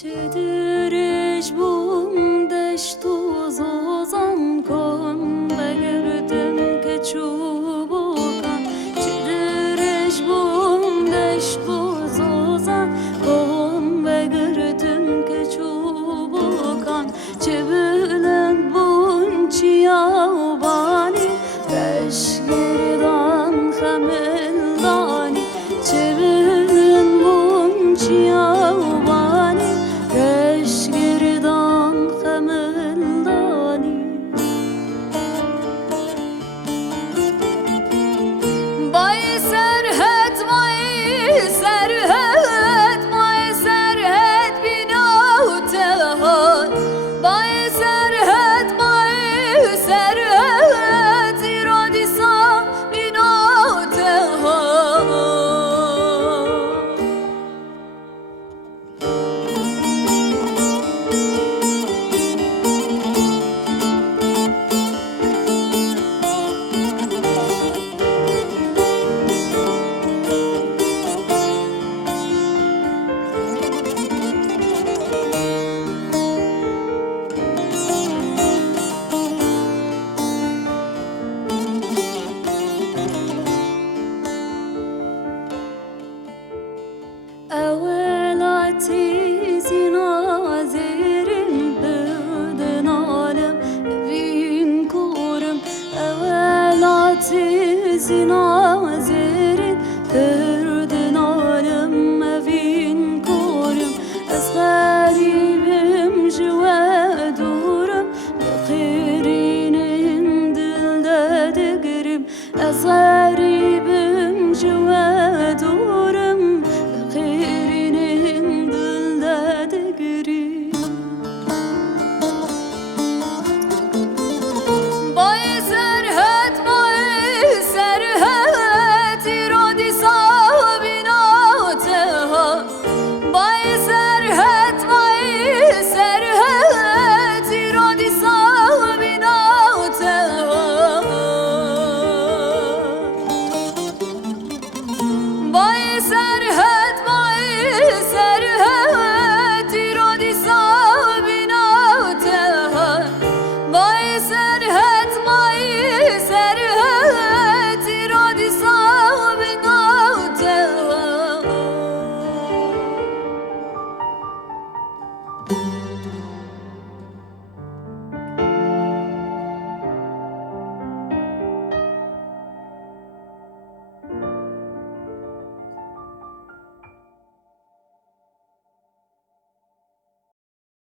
چدرش بوم دشت و زوزان کن بگردم که چوبوکان چدرش بوم دشت و زوزان کن بگردم که چوبوکان چه بلند بون چیابانی رش گردان خملدانی چه بلند بون چیابانی رش گردان خملدانی بای سرحد بینا تهان بای سرحد ایرانی سا بینا تهان اولاتي زنازيرم بدن عالم بين كورم اولاتي زنازيرم بدن عالم بين كورم از غريبم جوا دورم بخيرين دل دقرم از غريبم جوا دورم سرحد ایرانی سا بینا تهان بای سرحد